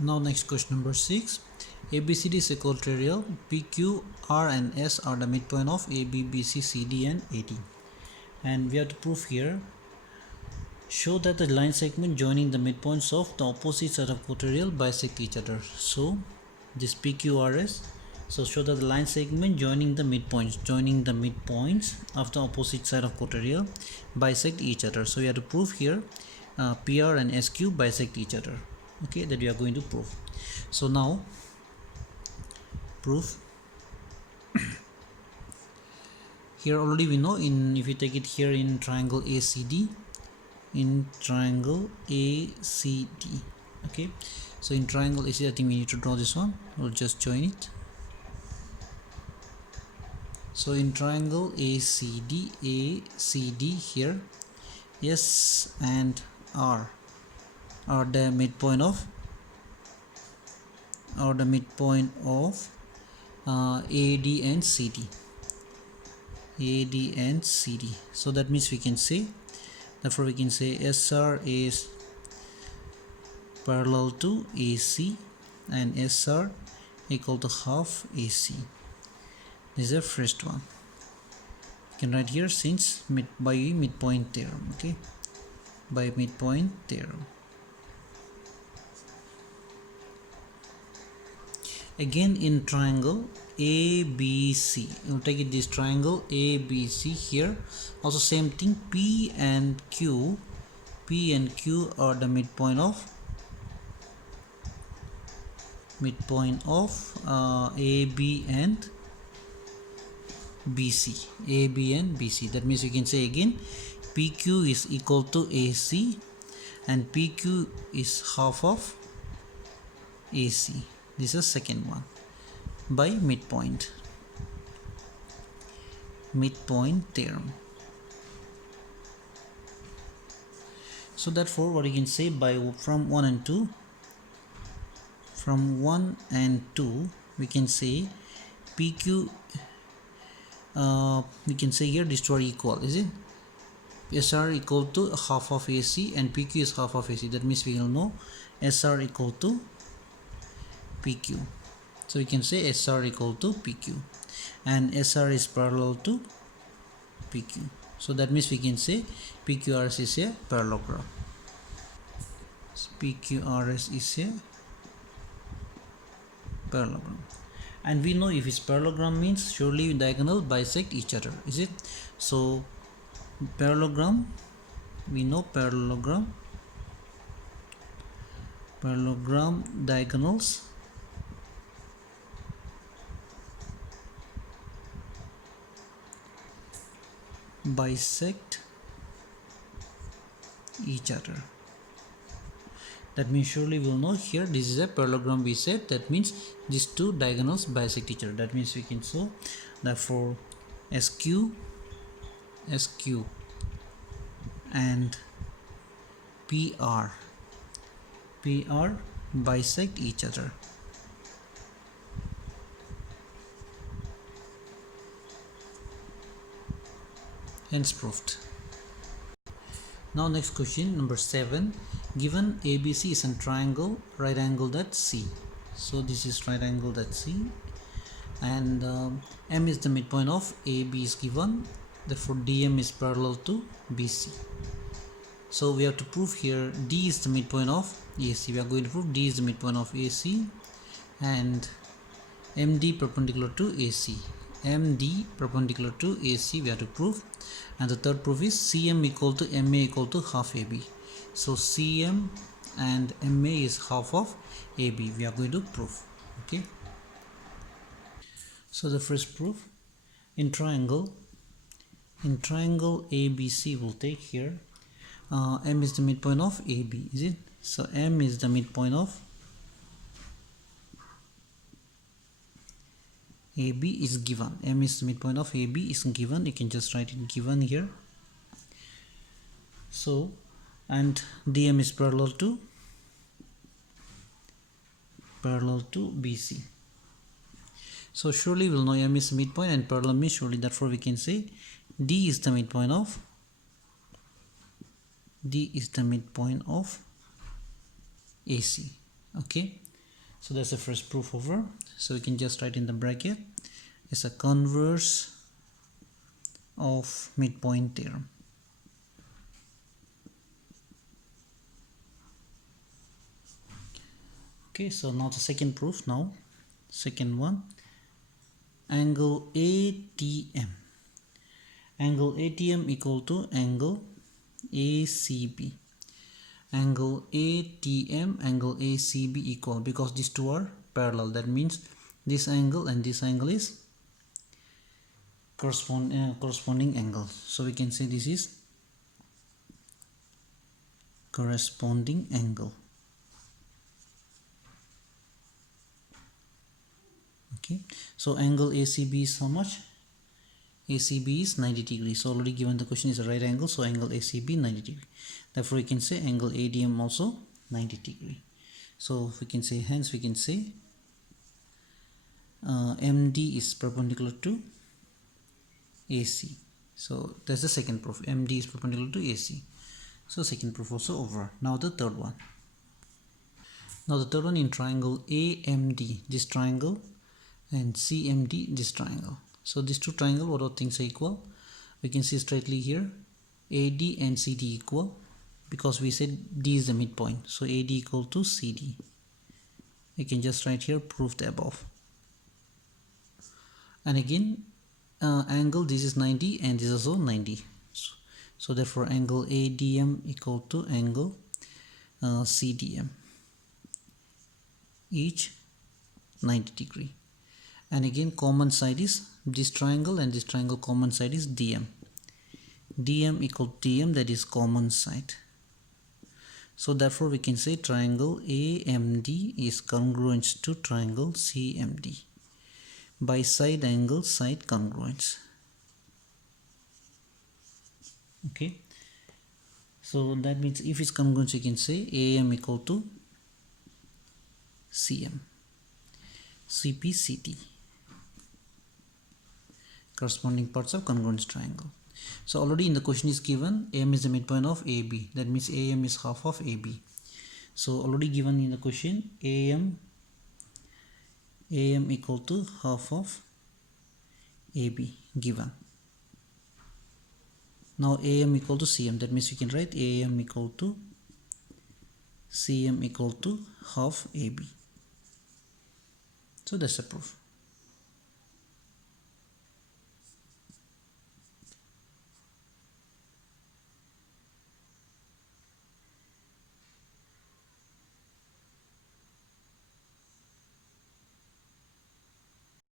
Now next question number 6. ABCD is equatorial. PQ, R and S are the midpoint of AB, BC, CD and AD. And we have to prove here. Show that the line segment joining the midpoints of the opposite side of equatorial bisect each other. So this PQRS. So show that the line segment joining the midpoints of the opposite side of equatorial bisect each other. So we have to prove here PR and SQ bisect each other. Okay, that we are going to prove. So now proof. Here already we know, if you take it here in triangle ACD, okay, so in triangle ACD I think we need to draw this one. We'll just join it. So in triangle ACD here, S and R are the midpoint of AD and CD. So that means we can say, therefore we can say SR is parallel to AC and SR equal to half AC. This is the first one. You can write here since by midpoint theorem. Okay, by midpoint theorem. Again in triangle ABC, we'll take it this triangle ABC here. Also same thing, P and Q are the midpoint of AB and BC. That means we can say again PQ is equal to AC and PQ is half of AC. This is second one, by midpoint theorem. So therefore what you can say, from 1 and 2 we can say PQ, we can say here these two are equal, is it? SR equal to half of AC and PQ is half of AC. That means we will know SR equal to PQ. So we can say SR equal to PQ and SR is parallel to PQ. So that means we can say PQRS is a parallelogram. PQRS is a parallelogram. And we know if it's parallelogram means surely diagonal bisect each other, is it? So parallelogram, we know parallelogram diagonals bisect each other. That means surely we'll know here this is a parallelogram we said. That means these two diagonals bisect each other. That means we can show, therefore SQ and PR bisect each other. Hence proved. Now next question number 7. Given ABC is a triangle right angled at C. So this is right angled at C and M is the midpoint of AB is given. Therefore DM is parallel to BC. So we have to prove here D is the midpoint of AC. We are going to prove D is the midpoint of AC and MD perpendicular to AC. MD perpendicular to AC we have to prove. And the third proof is CM equal to MA equal to half AB. So CM and MA is half of AB. We are going to prove. Okay. So the first proof, in triangle ABC, we'll take here M is the midpoint of AB, is it? So M is the midpoint of AB is given. M is the midpoint of AB is given. You can just write it given here. So and DM is parallel to BC. So surely we'll know M is the midpoint and parallel means surely, therefore we can say D is the midpoint of AC. Okay, So that's the first proof over. So we can just write in the bracket, it's a converse of midpoint theorem. Okay, so now the second proof. Now second one, angle ATM. Angle ATM equal to angle ACB. Angle ATM, angle ACB equal, because these two are parallel. That means this angle and this angle is corresponding angle. So we can say this is corresponding angle. Okay, so angle ACB is how much? ACB is 90 degrees. So already given the question is a right angle, so angle ACB 90 degree. Therefore we can say angle ADM also 90 degree. So we can say, hence we can say MD is perpendicular to AC. So that's the second proof, MD is perpendicular to AC. So second proof also over. Now the third one. Now the third one, in triangle AMD, this triangle, and CMD, this triangle. So these two triangles, what are things are equal? We can see straightly here, AD and CD equal, because we said D is the midpoint. So AD equal to CD. We can just write here, prove the above. And again, angle, this is 90 and this is also 90. So therefore angle ADM equal to angle CDM, each 90 degree. And again, common side is this triangle, and this triangle common side is DM. DM equal to DM, that is common side. So therefore we can say triangle AMD is congruent to triangle CMD by side angle side congruence. Okay, so that means if it's congruent, you can say AM equal to CM, CP, CT, corresponding parts of congruence triangle. So already in the question is given AM is the midpoint of AB, that means AM is half of AB. So already given in the question, AM equal to half of AB given. Now AM equal to CM, that means we can write AM equal to CM equal to half AB. So that's the proof.